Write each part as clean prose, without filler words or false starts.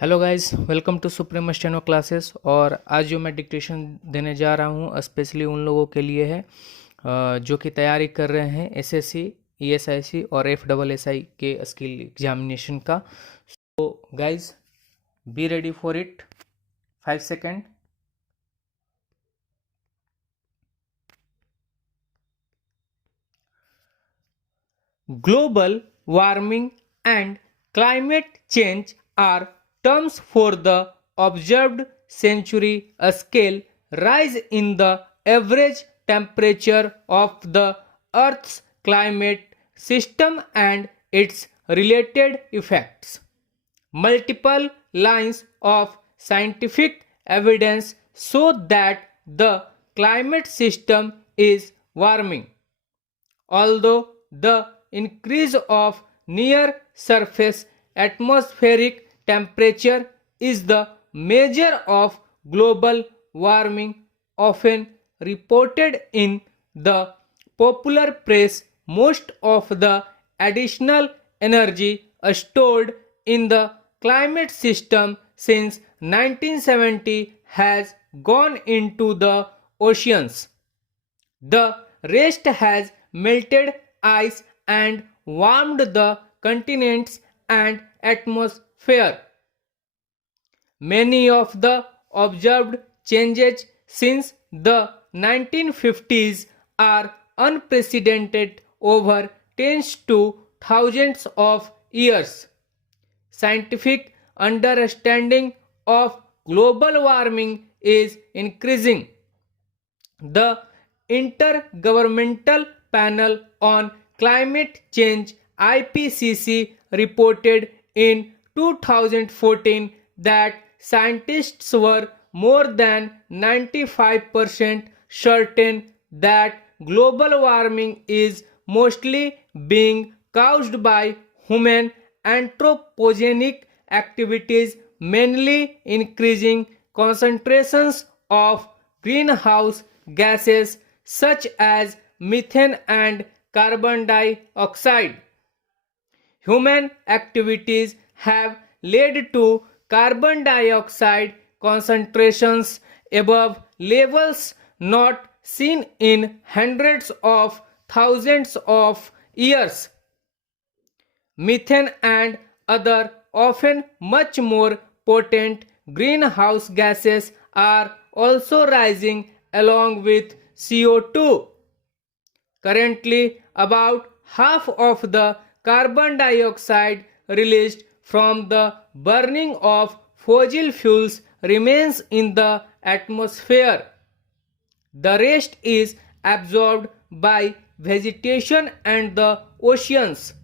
Hello guys, welcome to supreme steno classes. और आज जो मैं डिक्टेशन देने जा रहा हूँ स्पेशली उन लोगों के लिए है जो कि तैयारी कर रहे हैं एसएससी, ईएसआईसी और एफएसएसआई के स्किल एग्जामिनेशन का। तो guys, be ready for it. 5 second. Global warming and climate change are terms for the observed century scale rise in the average temperature of the Earth's climate system and its related effects. Multiple lines of scientific evidence show that the climate system is warming. Although the increase of near surface atmospheric temperature is the measure of global warming often reported in the popular press, most of the additional energy stored in the climate system since 1970 has gone into the oceans. The rest has melted ice and warmed the continents and atmosphere. Many of the observed changes since the 1950s are unprecedented over tens to thousands of years. Scientific understanding of global warming is increasing. The Intergovernmental Panel on Climate Change (IPCC) reported in 2014 that scientists were more than 95% certain that global warming is mostly being caused by human anthropogenic activities, mainly increasing concentrations of greenhouse gases such as methane and carbon dioxide. Human activities have led to carbon dioxide concentrations above levels not seen in hundreds of thousands of years. Methane and other often much more potent greenhouse gases are also rising along with CO2. Currently, about half of the carbon dioxide released from the burning of fossil fuels remains in the atmosphere. The rest is absorbed by vegetation and the oceans.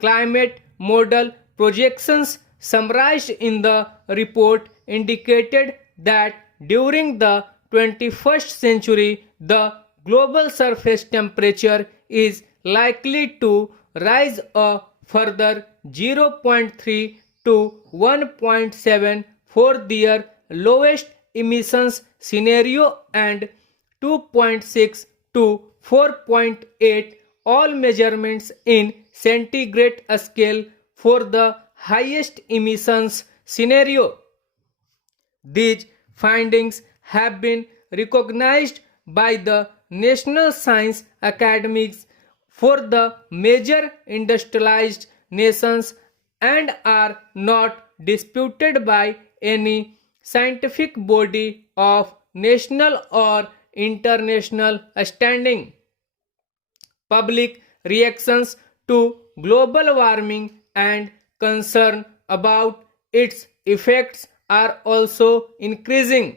Climate model projections summarized in the report indicated that during the 21st century, the global surface temperature is likely to rise a further 0.3 to 1.7 for their lowest emissions scenario and 2.6 to 4.8 all measurements in centigrade scale for the highest emissions scenario. These findings have been recognized by the National Science Academies for the major industrialized nations and are not disputed by any scientific body of national or international standing. Public reactions to global warming and concern about its effects are also increasing.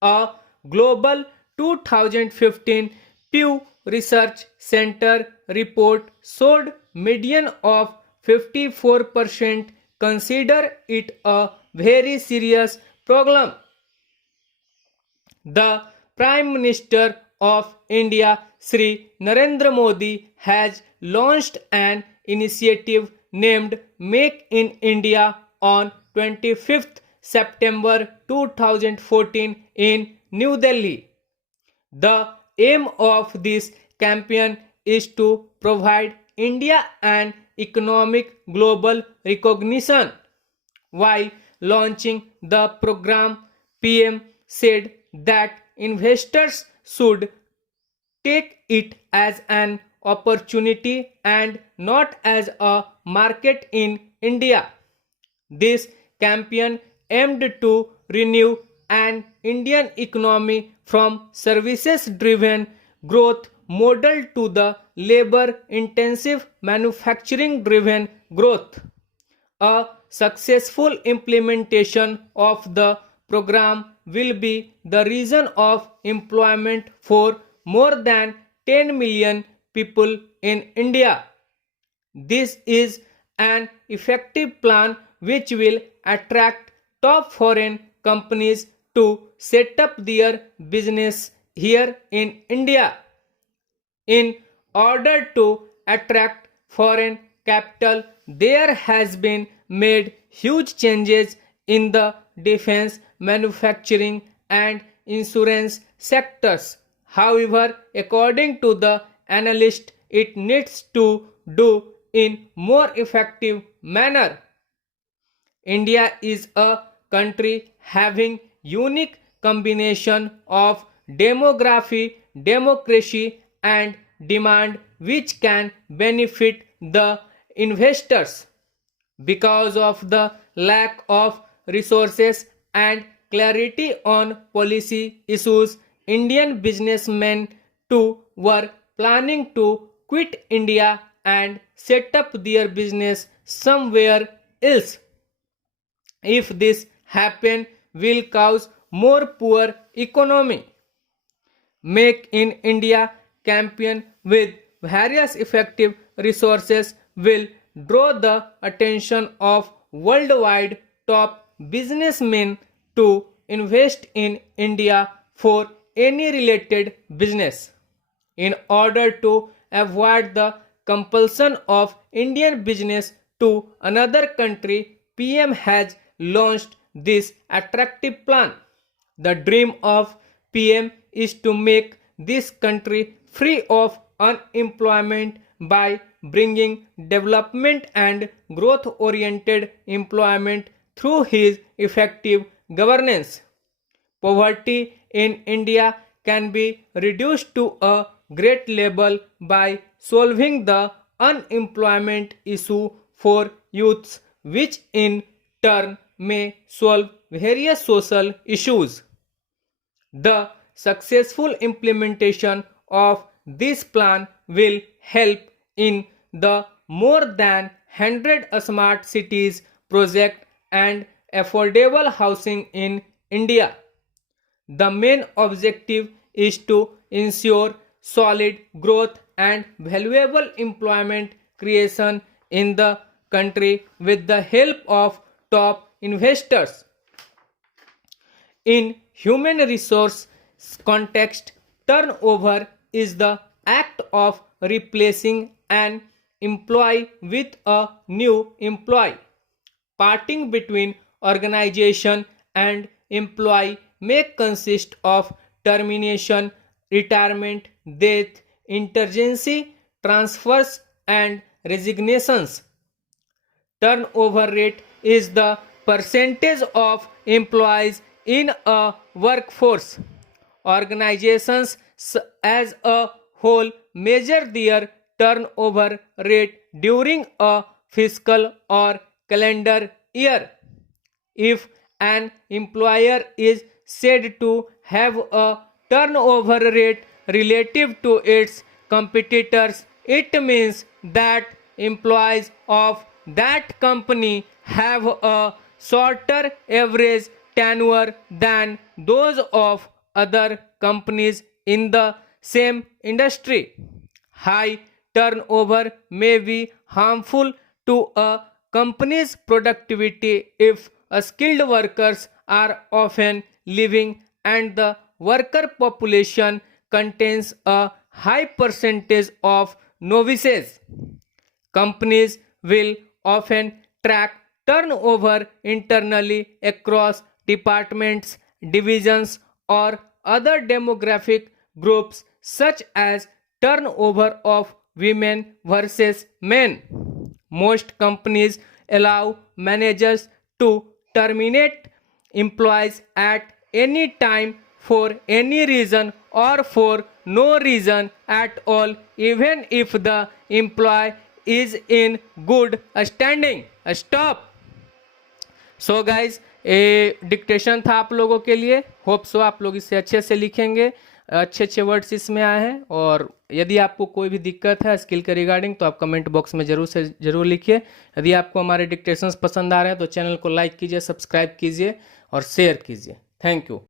A global 2015 Pew Research Center report showed median of 54% consider it a very serious problem. The Prime Minister of India, Sri Narendra Modi, has launched an initiative named Make in India on 25th September 2014 in New Delhi. The aim of this campaign is to provide India an economic global recognition While launching the program, PM said that investors should take it as an opportunity and not as a market in India. This campaign aimed to renew an Indian economy from services driven growth model to the labor intensive manufacturing driven growth. A successful implementation of the program will be the reason of employment for more than 10 million people in India. This is an effective plan which will attract top foreign companies to set up their business here in India. In order to attract foreign capital, there has been made huge changes in the defense, manufacturing and insurance sectors. However, according to the analyst, it needs to do in more effective manner. India is a country having unique combination of demography, democracy and demand which can benefit the investors. Because of the lack of resources and clarity on policy issues, Indian businessmen too were planning to quit India and set up their business somewhere else. If this happen, will cause more poor economy. Make in India campaign with various effective resources will draw the attention of worldwide top businessmen to invest in India for any related business. In order to avoid the compulsion of Indian business to another country, PM has launched this attractive plan. The dream of PM is to make this country free of unemployment by bringing development and growth oriented employment through his effective governance. Poverty in India can be reduced to a great level by solving the unemployment issue for youths, which in turn may solve various social issues. The successful implementation of this plan will help in the more than 100 smart cities project and affordable housing in India. The main objective is to ensure solid growth and valuable employment creation in the country with the help of top investors. In human resource context, turnover is the act of replacing an employee with a new employee. Parting between organization and employee may consist of termination, retirement, death, intergency, transfers, and resignations. Turnover rate is the percentage of employees in a workforce. Organizations as a whole measure their turnover rate during a fiscal or calendar year. If an employer is said to have a turnover rate relative to its competitors, it means that employees of that company have a shorter average tenure than those of other companies in the same industry. High turnover may be harmful to a company's productivity if skilled workers are often leaving and the worker population contains a high percentage of novices. Companies will often track turnover internally across departments, divisions, or other demographic groups such as turnover of women versus men. Most companies allow managers to terminate employees at any time for any reason or for no reason at all, even if the employee is in good standing. Stop. So guys ये dictation था आप लोगों के लिए. Hope so आप लोग इसे अच्छे से लिखेंगे. अच्छे अच्छे वर्ड्स इसमें आए हैं. और यदि आपको कोई भी दिक्कत है स्किल के रिगार्डिंग तो आप कमेंट बॉक्स में जरूर लिखिए. यदि आपको हमारे डिक्टेशंस पसंद आ रहे हैं तो चैनल को लाइक कीजिए, सब्सक्राइब कीजिए और शेयर कीजिए. Thank you.